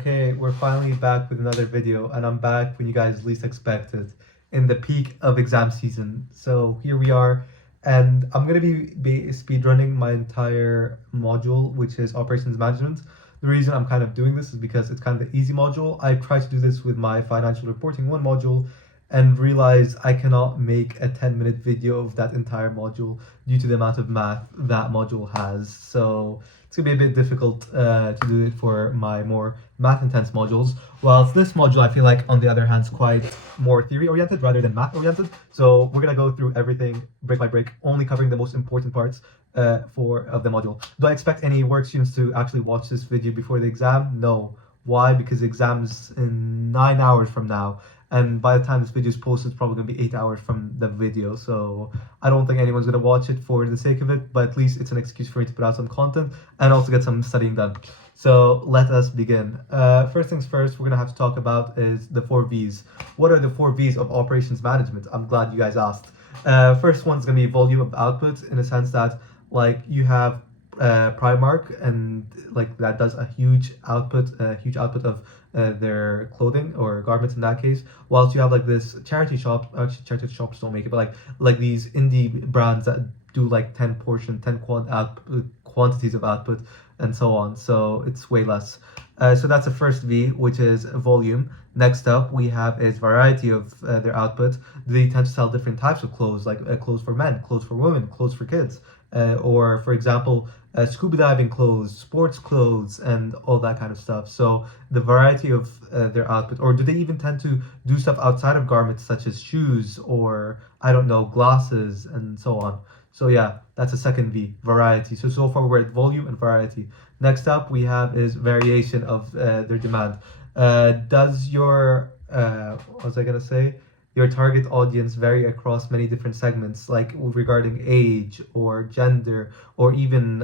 Okay, we're finally back with another video, and I'm back when you guys least expect it, in the peak of exam season. So here we are, and I'm gonna be speedrunning my entire module, which is operations management. The reason I'm kind of doing this is because it's kind of the easy module. I tried to do this with my financial reporting 1 module, and realized I cannot make a 10-minute video of that entire module due to the amount of math that module has. So it's gonna be a bit difficult to do it for my more math intense modules. Whilst this module, I feel like, on the other hand, is quite more theory oriented rather than math oriented. So we're gonna go through everything brick by brick, only covering the most important parts of the module. Do I expect any work students to actually watch this video before the exam? No. Why? Because the exam's in 9 hours from now, and by the time this video is posted, it's probably going to be 8 hours from the video. So I don't think anyone's going to watch it for the sake of it, but at least it's an excuse for me to put out some content and also get some studying done. So let us begin. First things first, we're going to have to talk about is the 4 V's. What are the 4 V's of operations management? I'm glad you guys asked. First one's going to be volume of output, in a sense that, like, you have Primark, and like that does a huge output of their clothing or garments in that case, whilst you have like this charity shop. Actually, charity shops don't make it, but like these indie brands that do like 10 quantities of output and so on, so it's way less. So that's the first V, which is volume. Next up we have is variety of their output. They tend to sell different types of clothes, like clothes for men, clothes for women, clothes for kids, or for example scuba diving clothes, sports clothes, and all that kind of stuff. So the variety of their output, or do they even tend to do stuff outside of garments, such as shoes or, I don't know, glasses and so on. So yeah, that's a second V, variety. So far we're at volume and variety. Next up we have is variation of their demand. Does your what was I gonna say? Your target audience vary across many different segments, like regarding age or gender, or even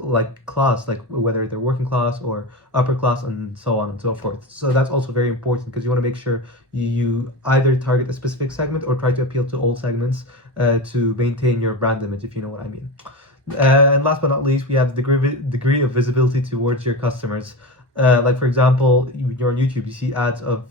like class, like whether they're working class or upper class, and so on and so forth. So that's also very important, because you want to make sure you either target a specific segment or try to appeal to all segments to maintain your brand image, if you know what I mean. And last but not least, we have the degree of visibility towards your customers. Like, for example, you're on YouTube, you see ads of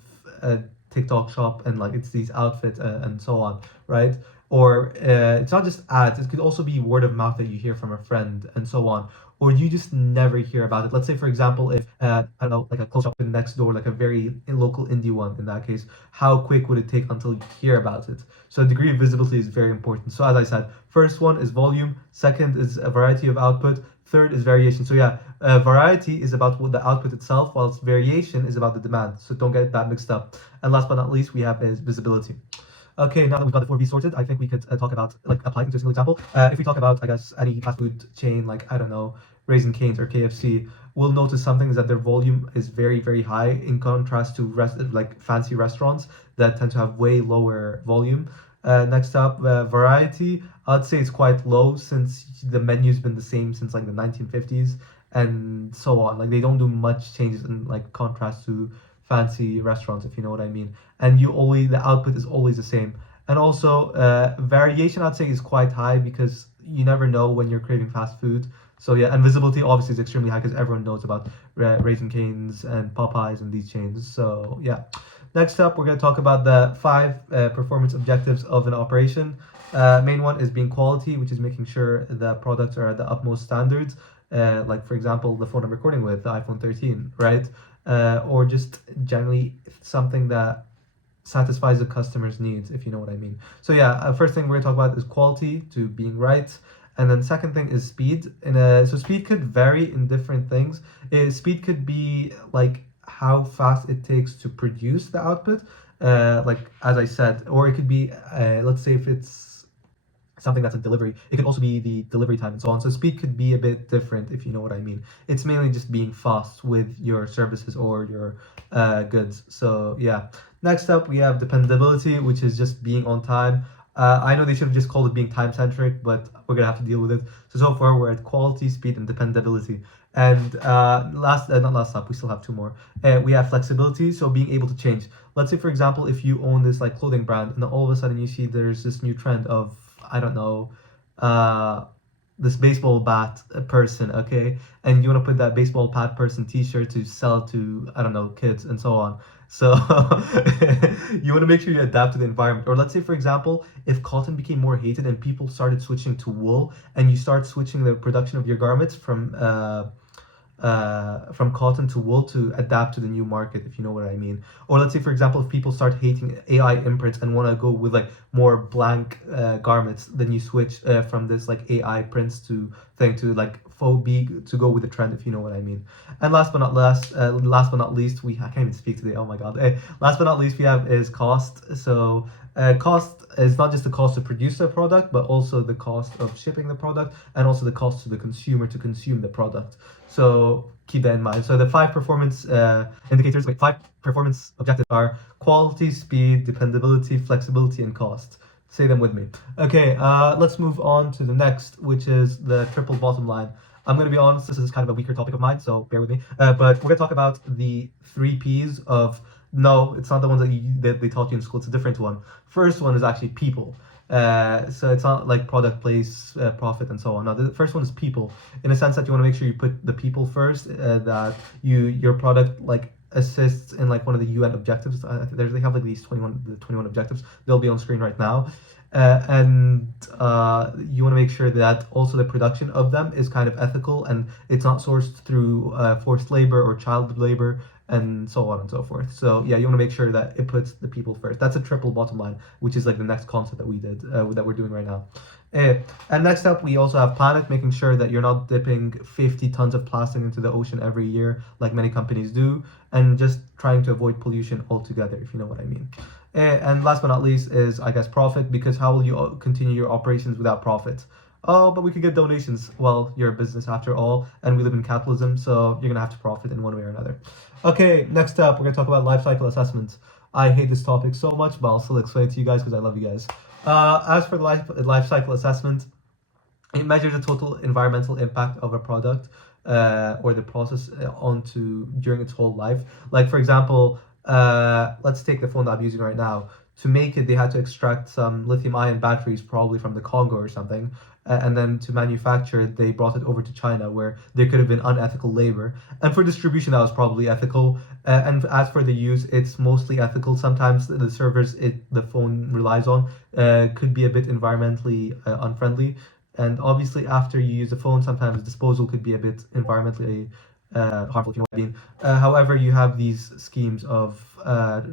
TikTok shop, and like it's these outfits and so on, right? Or it's not just ads, it could also be word of mouth that you hear from a friend and so on. Or you just never hear about it. Let's say, for example, if I don't know, like a clothes shop next door, like a very local indie one in that case, how quick would it take until you hear about it? So degree of visibility is very important. So as I said, first one is volume, second is a variety of output, third is variation. So yeah, variety is about what the output itself, whilst variation is about the demand. So don't get that mixed up. And last but not least, we have is visibility. Okay, now that we've got the 4 V sorted, I think we could talk about, like, applying to a single example. If we talk about, I guess, any fast food chain, like, I don't know, Raising Cane's or KFC, we'll notice something is that their volume is very, very high, in contrast to like fancy restaurants that tend to have way lower volume. Next up, variety. I'd say it's quite low, since the menu's been the same since like the 1950s and so on. Like, they don't do much changes in like contrast to fancy restaurants, if you know what I mean. And the output is always the same. And also variation, I'd say, is quite high, because you never know when you're craving fast food. So yeah, and visibility obviously is extremely high, because everyone knows about Raising Cane's and Popeyes and these chains. So yeah. Next up, we're going to talk about the 5 performance objectives of an operation. Main one is being quality, which is making sure the products are at the utmost standards. Like, for example, the phone I'm recording with, the iPhone 13, right? Or just generally something that satisfies the customer's needs, if you know what I mean. So yeah, first thing we're gonna talk about is quality to being right, and then second thing is speed. So speed could vary in different things. Speed could be like how fast it takes to produce the output, like as I said, or it could be let's say if it's something that's a delivery, it could also be the delivery time and so on. So speed could be a bit different, if you know what I mean. It's mainly just being fast with your services or your goods. So yeah. Next up, we have dependability, which is just being on time. I know they should have just called it being time centric, but we're gonna have to deal with it. So far we're at quality, speed, and dependability. And not last up, we still have 2 more. We have flexibility, so being able to change. Let's say, for example, if you own this like clothing brand, and then all of a sudden you see there's this new trend of, I don't know, this baseball bat person, okay, and you want to put that baseball bat person T-shirt to sell to, I don't know, kids and so on. So you want to make sure you adapt to the environment. Or let's say, for example, if cotton became more hated and people started switching to wool, and you start switching the production of your garments from cotton to wool to adapt to the new market, if you know what I mean. Or let's say, for example, if people start hating AI imprints and want to go with like more blank garments, then you switch from this like AI prints to like faux bead to go with the trend, if you know what I mean. And last but not least, I can't even speak today. Oh my god. Last but not least, we have is cost. So cost is not just the cost to produce the product, but also the cost of shipping the product, and also the cost to the consumer to consume the product. So keep that in mind. So the five performance objectives are quality, speed, dependability, flexibility, and cost. Say them with me. Okay, let's move on to the next, which is the triple bottom line. I'm going to be honest, this is kind of a weaker topic of mine, so bear with me. But we're going to talk about the three P's of, no, it's not the ones that they taught you in school, it's a different one. First one is actually people. So it's not like product, place, profit, and so on. Now, the first one is people, in a sense that you want to make sure you put the people first, that your product like assists in like one of the UN objectives. They have like these 21 objectives. They'll be on screen right now. And you want to make sure that also the production of them is kind of ethical and it's not sourced through forced labor or child labor and so on and so forth. So yeah, you want to make sure that it puts the people first. That's a triple bottom line, which is like the next concept that we did that we're doing right now. And next up, we also have planet, making sure that you're not dipping 50 tons of plastic into the ocean every year, like many companies do, and just trying to avoid pollution altogether, if you know what I mean. And last but not least is, I guess, profit, because how will you continue your operations without profit? Oh, but we could get donations. Well, you're a business after all, and we live in capitalism, so you're gonna have to profit in one way or another. Okay, next up, we're gonna talk about life cycle assessment. I hate this topic so much, but I'll still explain it to you guys because I love you guys. As for the life cycle assessment, it measures the total environmental impact of a product or the process onto during its whole life. Like for example, let's take the phone that I'm using right now. To make it, they had to extract some lithium-ion batteries, probably from the Congo or something, and then to manufacture it, they brought it over to China, where there could have been unethical labor. And for distribution, that was probably ethical. And as for the use, it's mostly ethical. Sometimes the servers the phone relies on could be a bit environmentally unfriendly. And obviously, after you use the phone, sometimes disposal could be a bit environmentally harmful, if you know what I mean. However, you have these schemes of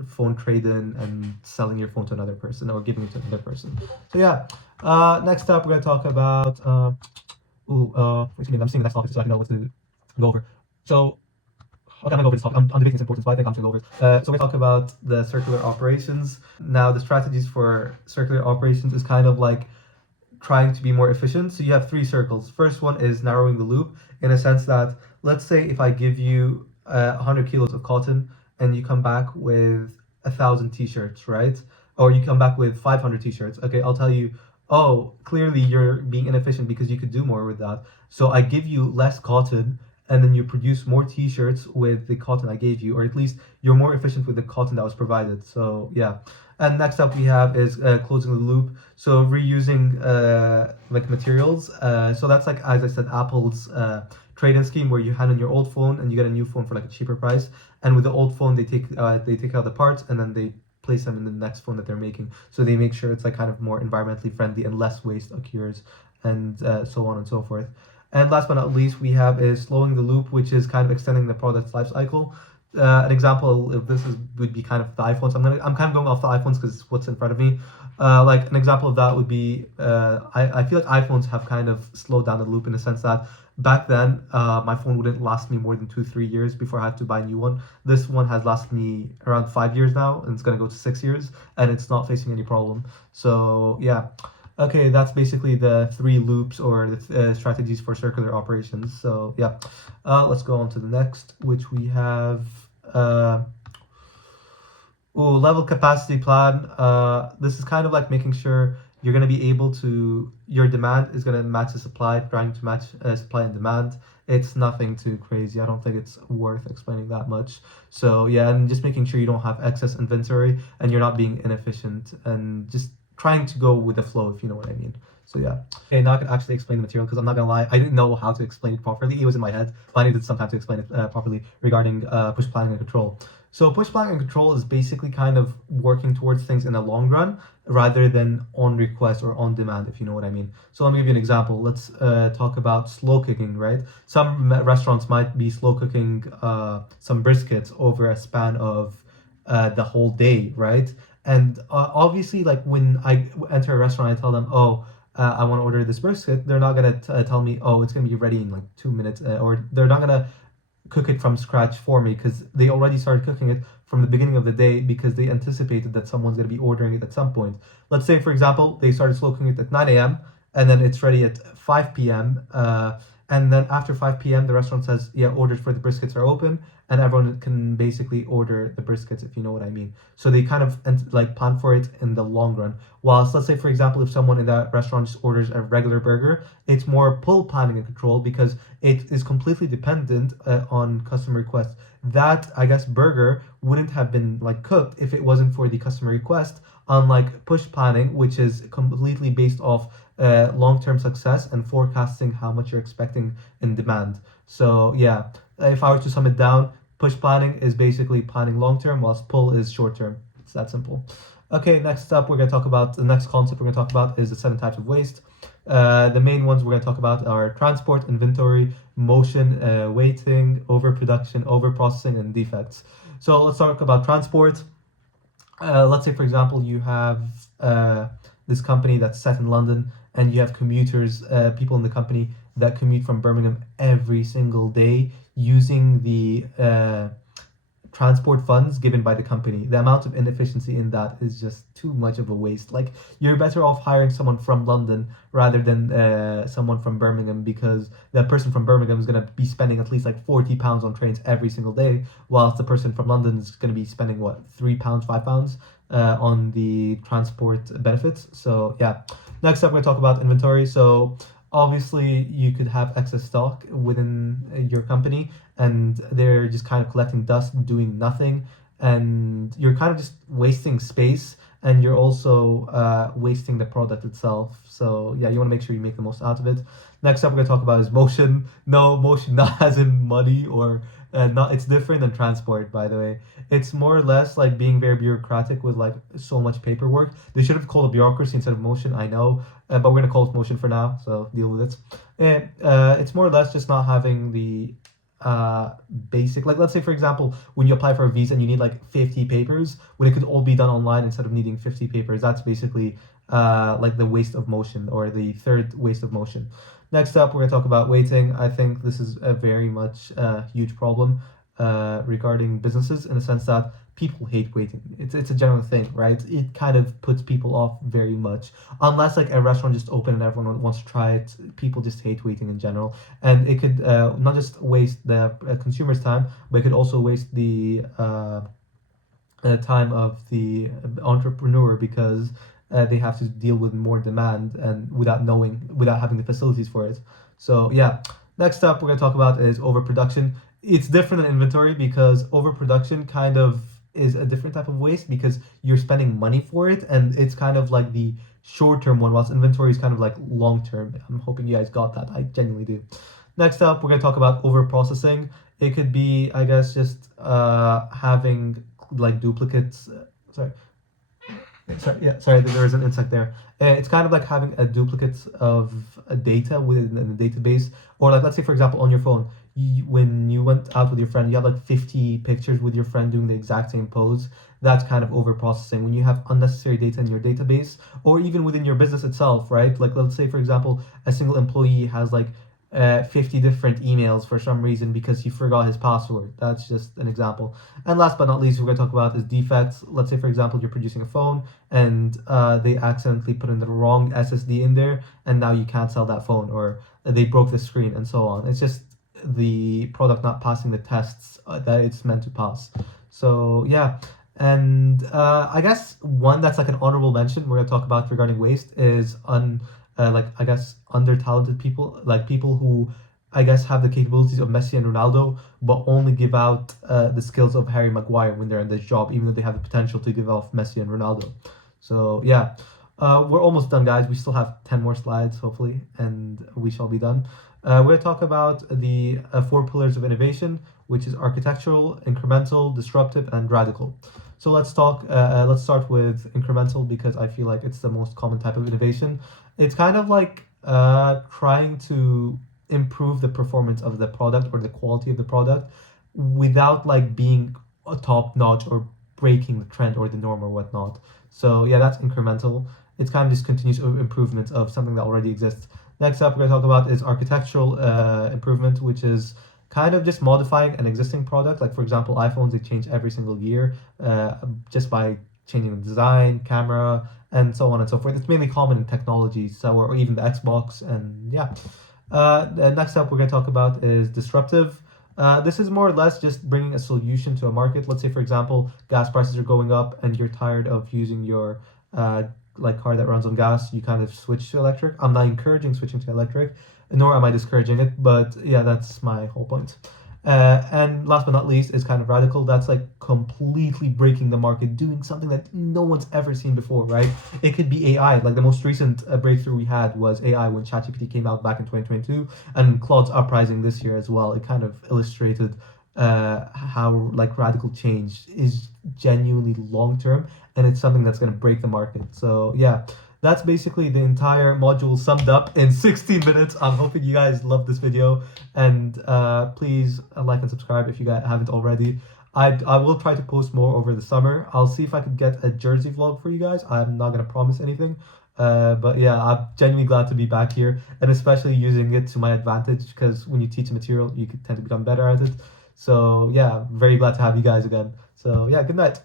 phone trade-in and selling your phone to another person or giving it to another person. So yeah, next up, we're going to talk about, excuse me, I'm seeing the next topic so I can know what to go over. So, okay, I'm gonna go over this topic. I'm debating its importance, but I think I'm gonna go over it. So we talk about the circular operations. Now, the strategies for circular operations is kind of like trying to be more efficient. So you have three circles. First one is narrowing the loop, in a sense that, let's say if I give you 100 kilos of cotton and you come back with 1,000 t-shirts, right? Or you come back with 500 t-shirts. Okay, I'll tell you, oh, clearly you're being inefficient because you could do more with that. So I give you less cotton and then you produce more t-shirts with the cotton I gave you, or at least you're more efficient with the cotton that was provided. So yeah. And next up we have is closing the loop. So reusing like materials. So that's like, as I said, Apple's trade-in scheme, where you hand in your old phone and you get a new phone for like a cheaper price. And with the old phone, they take out the parts and then they place them in the next phone that they're making. So they make sure it's like kind of more environmentally friendly and less waste occurs, and so on and so forth. And last but not least, we have is slowing the loop, which is kind of extending the product's life cycle. An example of this would be kind of the iPhones. I'm kind of going off the iPhones because it's what's in front of me. Like an example of that would be I feel like iPhones have kind of slowed down the loop, in the sense that back then my phone wouldn't last me more than 2-3 years before I had to buy a new one. This one has lasted me around 5 years now, and it's gonna go to 6 years, and it's not facing any problem. So yeah. Okay, that's basically the three loops or the strategies for circular operations. So yeah, let's go on to the next, which we have level capacity plan. This is kind of like making sure you're going to be able to, your demand is going to match the supply, trying to match supply and demand. It's nothing too crazy. I don't think it's worth explaining that much. So yeah, and just making sure you don't have excess inventory and you're not being inefficient, and just trying to go with the flow, if you know what I mean. So yeah. Okay, now I can actually explain the material because I'm not gonna lie, I didn't know how to explain it properly. It was in my head, but I needed some time to explain it properly regarding push planning and control. So push planning and control is basically kind of working towards things in the long run rather than on request or on demand, if you know what I mean. So let me give you an example. Let's talk about slow cooking, right? Some restaurants might be slow cooking some briskets over a span of the whole day, right? And obviously, like when I enter a restaurant, I tell them, oh, I want to order this brisket. They're not gonna tell me, oh, it's gonna be ready in like 2 minutes, or they're not gonna cook it from scratch for me because they already started cooking it from the beginning of the day because they anticipated that someone's going to be ordering it at some point. Let's say, for example, they started slow cooking it at 9 a.m. and then it's ready at 5 p.m. And then after 5 p.m., the restaurant says, yeah, orders for the briskets are open, and everyone can basically order the briskets, if you know what I mean. So they kind of like plan for it in the long run. Whilst, let's say, for example, if someone in that restaurant just orders a regular burger, it's more pull planning and control because it is completely dependent on customer request. That, I guess, burger wouldn't have been like cooked if it wasn't for the customer request, unlike push planning, which is completely based off long-term success and forecasting how much you're expecting in demand. So yeah, if I were to sum it down, push planning is basically planning long-term, whilst pull is short-term. It's that simple. Okay, next up, we're going to talk about the next concept we're going to talk about is the 7 types of waste. The main ones we're going to talk about are transport, inventory, motion, waiting, overproduction, overprocessing, and defects. So let's talk about transport. Let's say, for example, you have this company that's set in London, and you have commuters, people in the company that commute from Birmingham every single day using the transport funds given by the company. The amount of inefficiency in that is just too much of a waste. Like, you're better off hiring someone from London rather than someone from Birmingham, because that person from Birmingham is going to be spending at least like £40 on trains every single day, whilst the person from London is going to be spending what, £3, £5 on the transport benefits. So yeah. Next up, we're going to talk about inventory. So obviously, you could have excess stock within your company, and they're just kind of collecting dust, doing nothing, and you're kind of just wasting space, and you're also wasting the product itself. So yeah, you want to make sure you make the most out of it. Next up, we're going to talk about is motion. No, motion, not as in money or not. It's different than transport, by the way. It's more or less like being very bureaucratic with like so much paperwork. They should have called it bureaucracy instead of motion, I know, but we're gonna call it motion for now, so deal with it. And it's more or less just not having the basic, like, let's say, for example, when you apply for a visa and you need like 50 papers, when it could all be done online instead of needing 50 papers. That's basically like the waste of motion, or the third waste of motion. Next up, we're going to talk about waiting. I think this is a very much huge problem regarding businesses, in the sense that people hate waiting. It's a general thing, right? It kind of puts people off very much. Unless like a restaurant just open and everyone wants to try it, people just hate waiting in general. And it could not just waste the consumer's time, but it could also waste the time of the entrepreneur, because they have to deal with more demand and without having the facilities for it. So yeah. Next up, we're going to talk about is overproduction. It's different than inventory because overproduction kind of is a different type of waste because you're spending money for it, and it's kind of like the short term one, whilst inventory is kind of like long term. I'm hoping you guys got that. I genuinely do. Next up, we're going to talk about overprocessing. It could be, I guess, just having like duplicates. Sorry, there is an insect there. It's kind of like having a duplicate of a data within a database, or like, let's say, for example, on your phone, when you went out with your friend, you have like 50 pictures with your friend doing the exact same pose. That's kind of overprocessing. When you have unnecessary data in your database, or even within your business itself, right? Like, let's say, for example, a single employee has like 50 different emails for some reason because he forgot his password. That's just an example. And last but not least, we're going to talk about is defects. Let's say, for example, you're producing a phone, and they accidentally put in the wrong SSD in there, and now you can't sell that phone, or they broke the screen, and so on. It's just the product not passing the tests that it's meant to pass. So yeah. And I guess one that's like an honorable mention we're going to talk about regarding waste is like, I guess, under talented people, like people who I guess have the capabilities of Messi and Ronaldo, but only give out the skills of Harry Maguire when they're in this job, even though they have the potential to give off Messi and Ronaldo. So yeah. We're almost done, guys. We still have 10 more slides, hopefully, and we shall be done. We're going to talk about the four pillars of innovation, which is architectural, incremental, disruptive, and radical. So let's start with incremental because I feel like it's the most common type of innovation. It's kind of like trying to improve the performance of the product or the quality of the product without like being a top notch or breaking the trend or the norm or whatnot. So yeah, that's incremental. It's kind of just continuous improvement of something that already exists. Next up, we're going to talk about is architectural improvement, which is kind of just modifying an existing product. Like for example, iPhones, they change every single year just by changing the design, camera, and so on and so forth. It's mainly common in technology, so or even the Xbox, and yeah. The next up we're going to talk about is disruptive. This is more or less just bringing a solution to a market. Let's say, for example, gas prices are going up, and you're tired of using your like car that runs on gas. You kind of switch to electric. I'm not encouraging switching to electric, nor am I discouraging it. But yeah, that's my whole point. And last but not least is kind of radical. That's like completely breaking the market, doing something that no one's ever seen before, right? It could be AI. Like the most recent breakthrough we had was AI when ChatGPT came out back in 2022, and Claude's uprising this year as well. It kind of illustrated how like radical change is genuinely long term, and it's something that's going to break the market. So yeah, that's basically the entire module summed up in 16 minutes. I'm hoping you guys love this video, and please like and subscribe if you guys haven't already. I will try to post more over the summer. I'll see if I could get a Jersey vlog for you guys. I'm not gonna promise anything, but yeah, I'm genuinely glad to be back here, and especially using it to my advantage because when you teach a material, you can tend to become better at it. So yeah, very glad to have you guys again. So yeah, good night.